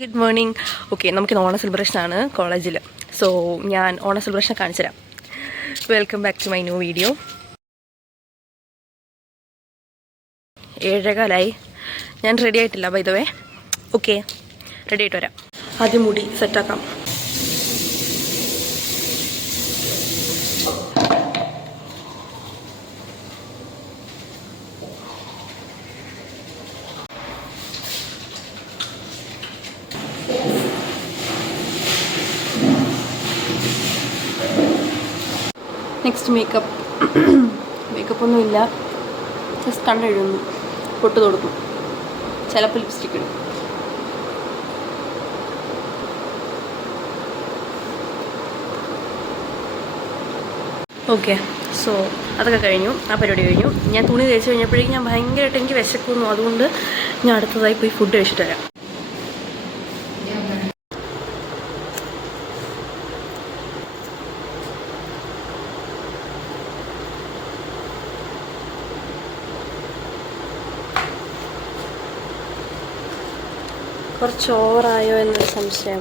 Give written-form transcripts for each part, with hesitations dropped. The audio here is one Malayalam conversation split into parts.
Good morning. ഓക്കെ, നമുക്കിന്ന് ഓണ സെലിബ്രേഷനാണ് കോളേജിൽ. സോ ഞാൻ ഓണ സെലിബ്രേഷൻ കാണിച്ചു തരാം. Welcome back to my new video. 7:15 ഞാൻ റെഡി ആയിട്ടില്ല by the way. Okay, ready ആയിട്ട് വരാം. ആദ്യം മുടി സെറ്റാക്കാം. നെക്സ്റ്റ് മേക്കപ്പ് ഒന്നുമില്ല, ജസ്റ്റ് കണ്ണെഴുതുന്നു, പൊട്ട് തൊടുക്കും, ചിലപ്പോൾ ലിപ്സ്റ്റിക് ഇടും. ഓക്കെ, സോ അതൊക്കെ കഴിഞ്ഞു, ആ പരിപാടി കഴിഞ്ഞു. ഞാൻ തുണി തേച്ച് കഴിഞ്ഞപ്പോഴേക്കും ഞാൻ ഭയങ്കരമായിട്ട് എനിക്ക് വിശക്കുന്നു. അതുകൊണ്ട് ഞാൻ അടുത്തതായി പോയി ഫുഡ് കഴിച്ചിട്ട് വരാം. കുറച്ച് ഓവറായോ എന്നൊരു സംശയം.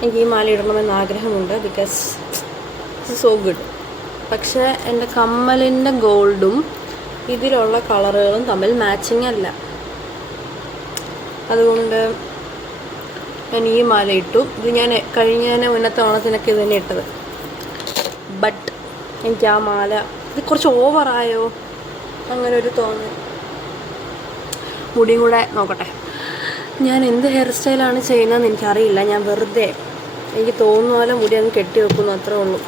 എനിക്ക് ഈ മാല ഇടണമെന്ന് ആഗ്രഹമുണ്ട്, ബിക്കോസ് ഇറ്റ്സ് സോ ഗുഡ്. പക്ഷേ എൻ്റെ കമ്മലിൻ്റെ ഗോൾഡും ഇതിലുള്ള കളറുകളും തമ്മിൽ മാച്ചിങ് അല്ല. അതുകൊണ്ട് ഞാൻ ഈ മാല ഇട്ടു. ഇത് ഞാൻ മുന്നത്തെ ഓണത്തിനൊക്കെ ഇത് തന്നെ ഇട്ടത്. ബട്ട് എനിക്ക് ആ മാല ഇത് കുറച്ച് ഓവറായോ അങ്ങനെ ഒരു തോന്നൽ. മുടിയും കൂടെ നോക്കട്ടെ. ഞാൻ എന്ത് ഹെയർ സ്റ്റൈലാണ് ചെയ്യുന്നതെന്ന് എനിക്കറിയില്ല. ഞാൻ വെറുതെ എനിക്ക് തോന്നുന്ന പോലെ മുടി അങ്ങ് കെട്ടി വെക്കുന്നു, അത്രേ ഉള്ളൂ.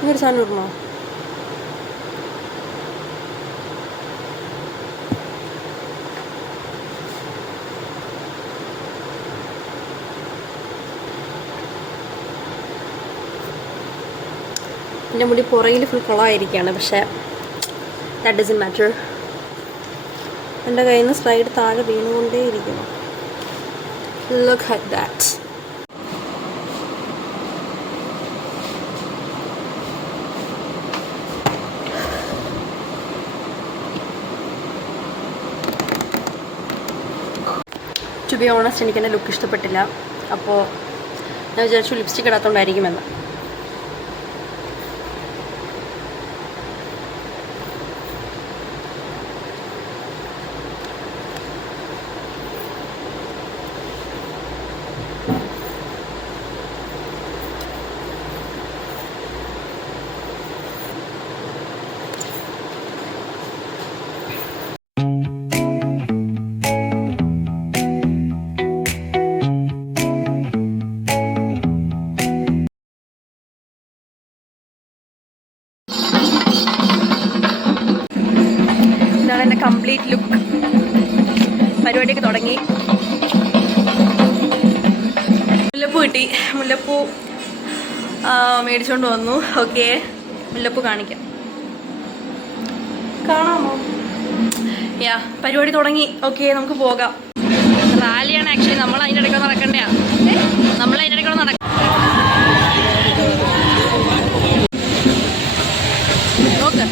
ഇങ്ങനൊരു സാധനം ഇടണോ? എൻ്റെ മുടി പുറകിൽ ഫുൾ കുളമായിരിക്കുകയാണ്, പക്ഷേ ദാറ്റ് ഡസൻറ്റ് മാറ്റർ. എൻ്റെ കയ്യിൽ നിന്ന് സ്ലൈഡ് താഴെ വീണുകൊണ്ടേയിരിക്കുന്നു. Look at that. To be honest, എനിക്ക് എൻ്റെ ലുക്ക് ഇഷ്ടപ്പെട്ടില്ല. അപ്പോൾ ഞാൻ വിചാരിച്ചു ലിപ്സ്റ്റിക് ഇടാത്തതുകൊണ്ടായിരിക്കുമെന്ന്. ഇതാണ് എൻ്റെ കംപ്ലീറ്റ് ലുക്ക്. പരിപാടിയൊക്കെ തുടങ്ങി. മുല്ലപ്പൂ കിട്ടി. മുല്ലപ്പൂ മേടിച്ചുകൊണ്ട് വന്നു. ഓക്കെ, മുല്ലപ്പൂ കാണിക്കാം. കാണാമോ? യാ, പരിപാടി തുടങ്ങി. ഓക്കെ, നമുക്ക് പോകാം. റാലിയാണ് ആക്ച്വലി. നമ്മൾ അതിൻ്റെ ഇടയ്ക്ക് നടക്കണ്ടയാ. നമ്മൾ അതിൻ്റെ ഇടയ്ക്ക് നടക്കാം. നോക്ക്.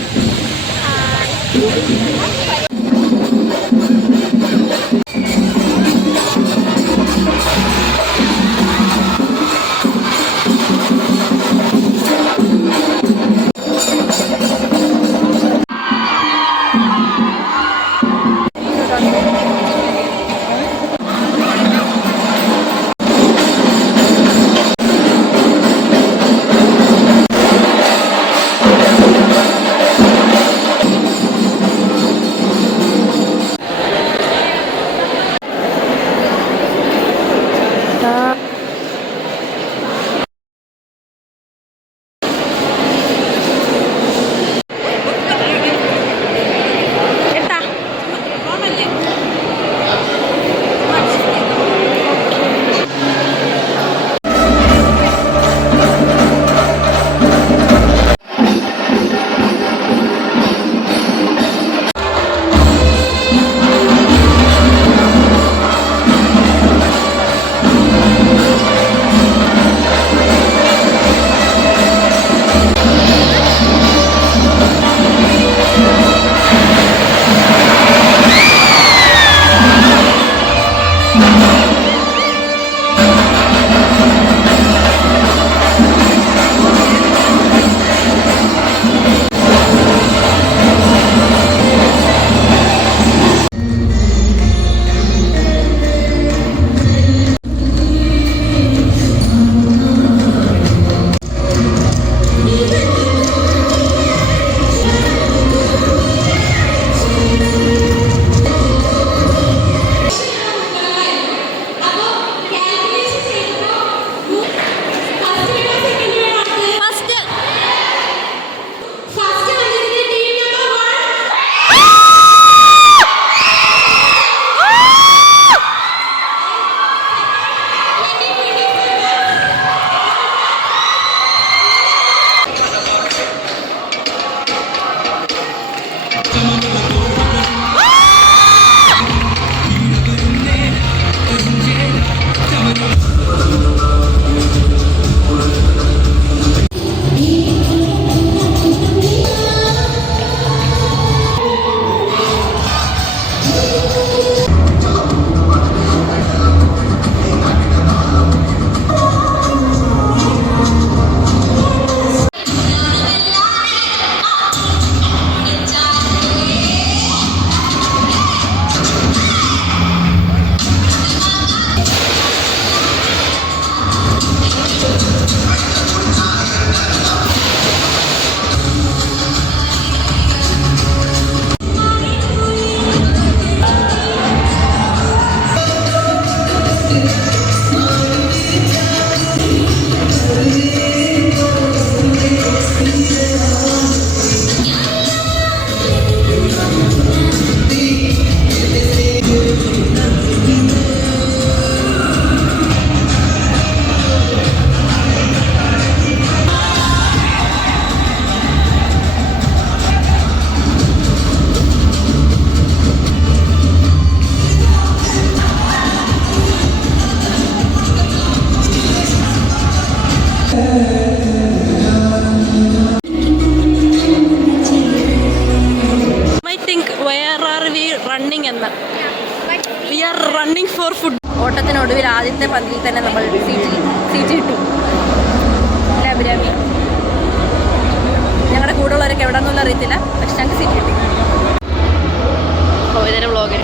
ഓട്ടത്തിനൊടുവിൽ ആദ്യത്തെ പന്തിയിൽ തന്നെ നമ്മൾ സീറ്റ് കിട്ടി. അഭിരാമി ഞങ്ങളുടെ കൂടെ ഉള്ളവരൊക്കെ എവിടെ നിന്നൊന്നും അറിയത്തില്ല, പക്ഷെ ഞങ്ങൾക്ക് സീറ്റ് കിട്ടി. ഓ ഇതിൻ്റെ വ്ളോഗിൽ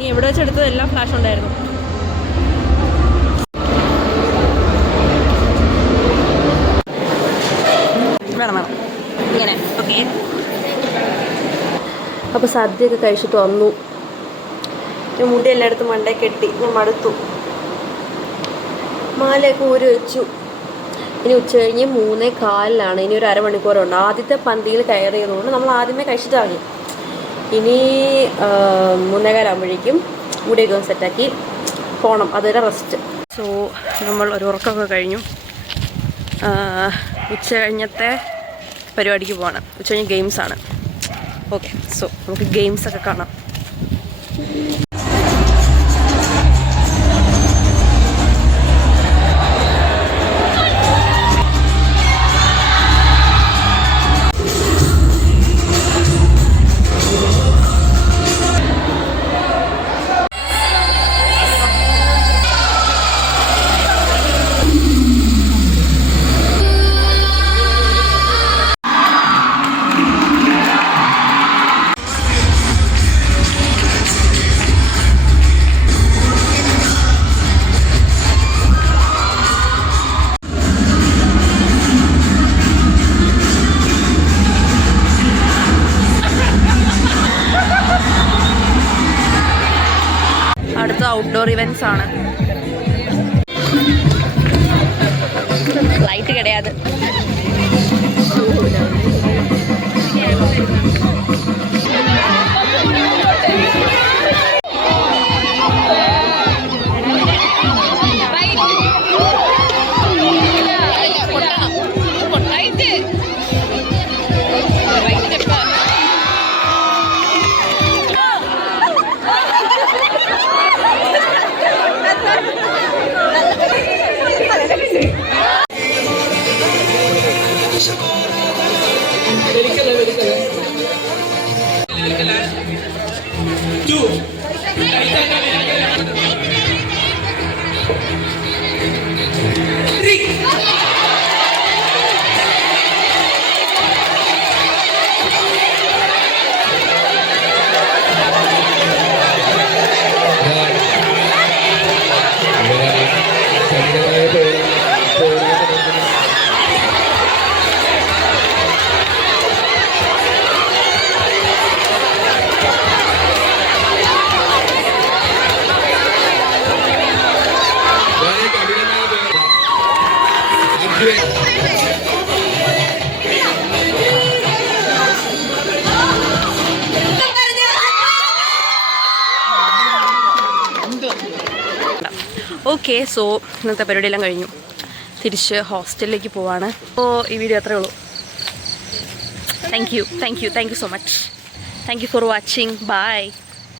നീ എവിടെ വെച്ചെടുത്തത് എല്ലാം ഫ്ലാഷ് ഉണ്ടായിരുന്നു. വേണം ഇങ്ങനെ ഓക്കെ. അപ്പോൾ സദ്യയൊക്കെ കഴിച്ചിട്ട് വന്നു. മുടി എല്ലായിടത്തും മണ്ടേ കെട്ടി ഞാൻ മടുത്തു. മാലയൊക്കെ ഊരി വെച്ചു. ഇനി ഉച്ച കഴിഞ്ഞ് 3:15. ഇനി ഒരു അരമണിക്കൂറുണ്ട്. ആദ്യത്തെ പന്തിയിൽ കയറിയതുകൊണ്ട് നമ്മൾ ആദ്യമേ കഴിച്ചിട്ടാണ്. ഇനി 3:15 മുടിയൊക്കെ സെറ്റാക്കി പോകണം. അതൊരു റെസ്റ്റ്. സോ നമ്മൾ ഒരു ഉറക്കമൊക്കെ കഴിഞ്ഞു. ഉച്ച കഴിഞ്ഞത്തെ പരിപാടിക്ക് പോകണം. ഉച്ച കഴിഞ്ഞ് ഗെയിംസാണ്. ഓക്കെ, സോ നമുക്ക് ഗെയിംസൊക്കെ കാണാം. അടുത്ത ഔട്ട്ഡോർ ഇവൻറ്റ്സ് ആണ്. ലൈറ്റ് കിടയാത്. ഓക്കെ, സോ ഇന്നത്തെ പരിപാടിയെല്ലാം കഴിഞ്ഞു. തിരിച്ച് ഹോസ്റ്റലിലേക്ക് പോവാണ്. അപ്പോൾ ഈ വീഡിയോ അത്രേ ഉള്ളൂ. Thank you so much. Thank you for watching. By.